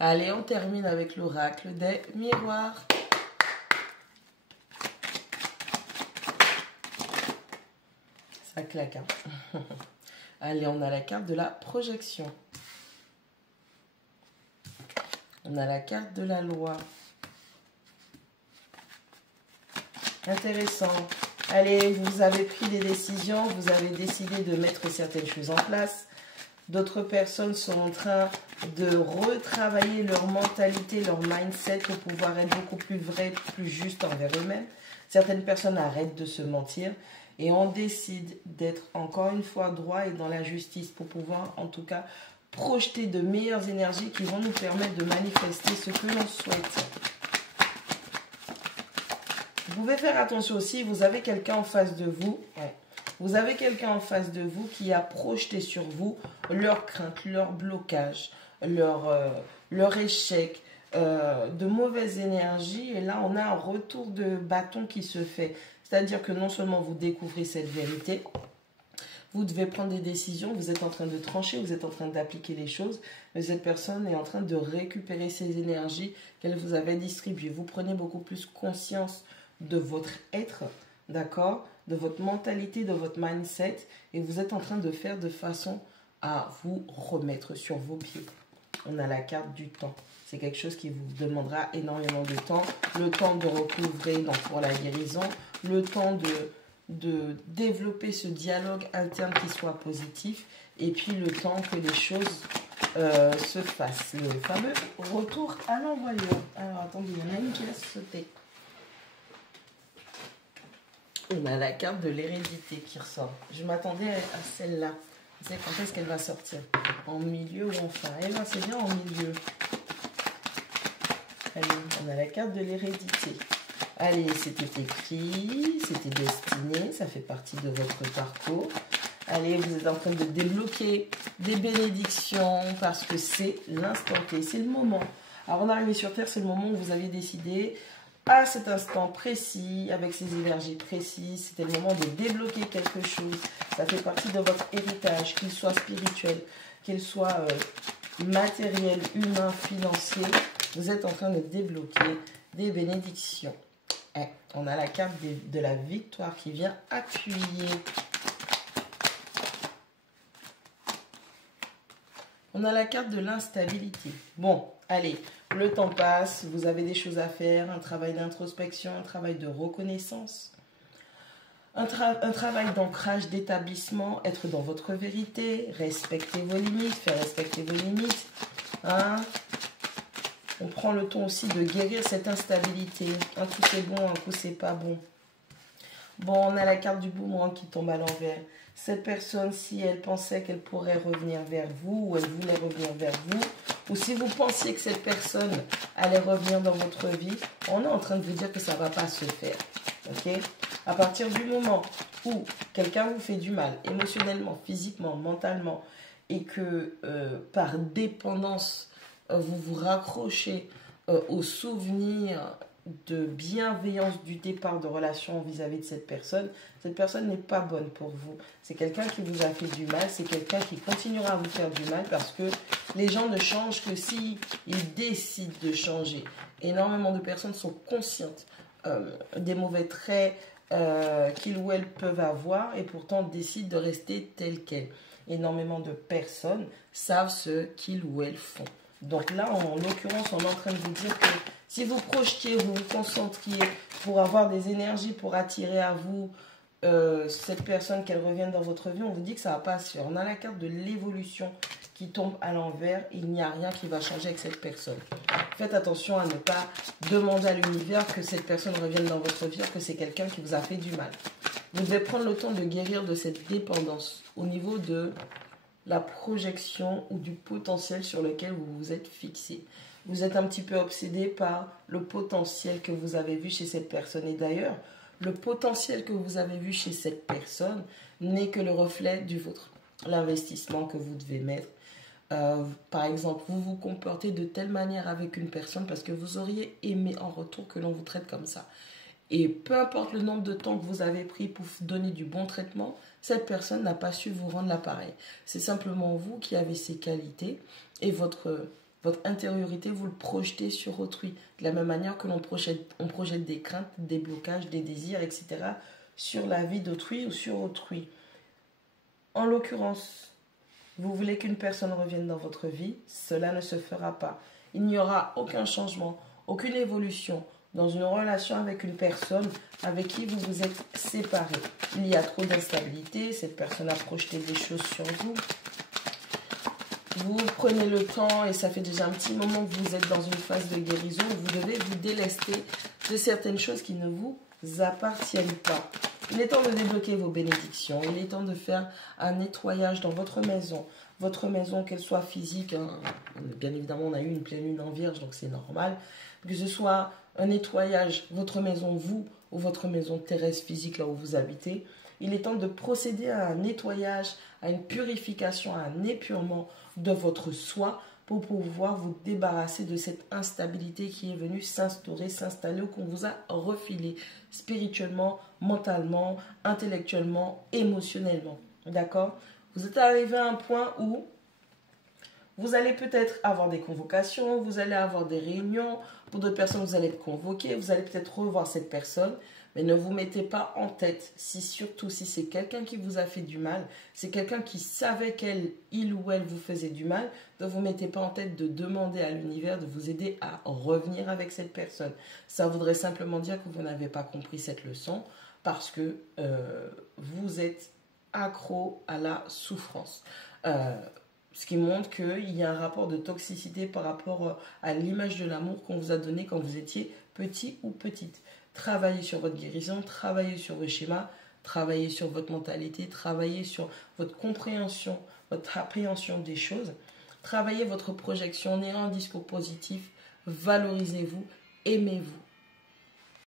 Allez, on termine avec l'oracle des miroirs. Ça claque, hein. Allez, on a la carte de la projection. On a la carte de la loi. Intéressant. Allez, vous avez pris des décisions, vous avez décidé de mettre certaines choses en place. D'autres personnes sont en train de retravailler leur mentalité, leur mindset pour pouvoir être beaucoup plus vrai, plus juste envers eux-mêmes. Certaines personnes arrêtent de se mentir et on décide d'être encore une fois droit et dans la justice pour pouvoir en tout cas projeter de meilleures énergies qui vont nous permettre de manifester ce que l'on souhaite. Vous pouvez faire attention aussi, vous avez quelqu'un en face de vous. Ouais. Vous avez quelqu'un en face de vous qui a projeté sur vous leurs craintes, leurs blocages, leur échec, de mauvaises énergies. Et là, on a un retour de bâton qui se fait. C'est-à-dire que non seulement vous découvrez cette vérité, vous devez prendre des décisions, vous êtes en train de trancher, vous êtes en train d'appliquer les choses, mais cette personne est en train de récupérer ces énergies qu'elle vous avait distribuées. Vous prenez beaucoup plus conscience de votre être, d'accord, de votre mentalité, de votre mindset, et vous êtes en train de faire de façon à vous remettre sur vos pieds. On a la carte du temps. C'est quelque chose qui vous demandera énormément de temps. Le temps de recouvrer donc pour la guérison, le temps de développer ce dialogue interne qui soit positif, et puis le temps que les choses se fassent. Le fameux retour à l'envoyeur. Alors attendez, il y en a une qui a sauté. On a la carte de l'hérédité qui ressort. Je m'attendais à celle-là. Vous savez quand est-ce qu'elle va sortir? En milieu ou en fin? Eh bien, c'est bien en milieu. Allez, on a la carte de l'hérédité. Allez, c'était écrit, c'était destiné, ça fait partie de votre parcours. Allez, vous êtes en train de débloquer des bénédictions parce que c'est l'instant T, c'est le moment. Alors, on est arrivé sur Terre, c'est le moment où vous avez décidé à cet instant précis, avec ces énergies précises, c'était le moment de débloquer quelque chose. Ça fait partie de votre héritage, qu'il soit spirituel, qu'il soit matériel, humain, financier. Vous êtes en train de débloquer des bénédictions. Et on a la carte de la victoire qui vient appuyer. On a la carte de l'instabilité. Bon, allez, le temps passe, vous avez des choses à faire, un travail d'introspection, un travail de reconnaissance, un travail d'ancrage, d'établissement, être dans votre vérité, respecter vos limites, faire respecter vos limites. Hein? On prend le temps aussi de guérir cette instabilité. Un coup c'est bon, un coup c'est pas bon. Bon, on a la carte du boomerang qui tombe à l'envers. Cette personne, si elle pensait qu'elle pourrait revenir vers vous, ou elle voulait revenir vers vous, ou si vous pensiez que cette personne allait revenir dans votre vie, on est en train de vous dire que ça ne va pas se faire. Ok? À partir du moment où quelqu'un vous fait du mal, émotionnellement, physiquement, mentalement, et que par dépendance, vous vous raccrochez aux souvenirs de bienveillance du départ de relation vis-à-vis de cette personne n'est pas bonne pour vous. C'est quelqu'un qui vous a fait du mal, c'est quelqu'un qui continuera à vous faire du mal parce que les gens ne changent que s'ils décident de changer. Énormément de personnes sont conscientes des mauvais traits qu'ils ou elles peuvent avoir et pourtant décident de rester telles quelles. Énormément de personnes savent ce qu'ils ou elles font. Donc là, en l'occurrence, on est en train de vous dire que si vous projetiez, vous vous concentriez pour avoir des énergies pour attirer à vous cette personne, qu'elle revienne dans votre vie, on vous dit que ça ne va pas se faire. On a la carte de l'évolution qui tombe à l'envers. Il n'y a rien qui va changer avec cette personne. Faites attention à ne pas demander à l'univers que cette personne revienne dans votre vie, que c'est quelqu'un qui vous a fait du mal. Vous devez prendre le temps de guérir de cette dépendance au niveau de la projection ou du potentiel sur lequel vous vous êtes fixé. Vous êtes un petit peu obsédé par le potentiel que vous avez vu chez cette personne. Et d'ailleurs, le potentiel que vous avez vu chez cette personne n'est que le reflet du vôtre. L'investissement que vous devez mettre. Par exemple, vous vous comportez de telle manière avec une personne parce que vous auriez aimé en retour que l'on vous traite comme ça. Et peu importe le nombre de temps que vous avez pris pour donner du bon traitement, cette personne n'a pas su vous rendre l'appareil. C'est simplement vous qui avez ces qualités et votre Votre intériorité, vous le projetez sur autrui. De la même manière que l'on projette des craintes, des blocages, des désirs, etc. sur la vie d'autrui ou sur autrui. En l'occurrence, vous voulez qu'une personne revienne dans votre vie, cela ne se fera pas. Il n'y aura aucun changement, aucune évolution dans une relation avec une personne avec qui vous vous êtes séparés. Il y a trop d'instabilité, cette personne a projeté des choses sur vous. Vous prenez le temps et ça fait déjà un petit moment que vous êtes dans une phase de guérison où vous devez vous délester de certaines choses qui ne vous appartiennent pas. Il est temps de débloquer vos bénédictions. Il est temps de faire un nettoyage dans votre maison. Votre maison, qu'elle soit physique, hein, bien évidemment, on a eu une pleine lune en Vierge, donc c'est normal. Que ce soit un nettoyage, votre maison, vous, ou votre maison terrestre physique, là où vous habitez. Il est temps de procéder à un nettoyage, à une purification, à un épurement de votre soi pour pouvoir vous débarrasser de cette instabilité qui est venue s'instaurer, s'installer ou qu'on vous a refilé spirituellement, mentalement, intellectuellement, émotionnellement. D'accord? Vous êtes arrivé à un point où vous allez peut-être avoir des convocations, vous allez avoir des réunions. Pour d'autres personnes, vous allez être convoqué, vous allez peut-être revoir cette personne. Mais ne vous mettez pas en tête, surtout si c'est quelqu'un qui vous a fait du mal, c'est quelqu'un qui savait qu'il ou elle vous faisait du mal, ne vous mettez pas en tête de demander à l'univers de vous aider à revenir avec cette personne. Ça voudrait simplement dire que vous n'avez pas compris cette leçon parce que vous êtes accro à la souffrance. Ce qui montre qu'il y a un rapport de toxicité par rapport à l'image de l'amour qu'on vous a donné quand vous étiez petit ou petite. Travaillez sur votre guérison, travaillez sur vos schémas, travaillez sur votre mentalité, travaillez sur votre compréhension, votre appréhension des choses. Travaillez votre projection, ayez un discours positif, valorisez-vous, aimez-vous.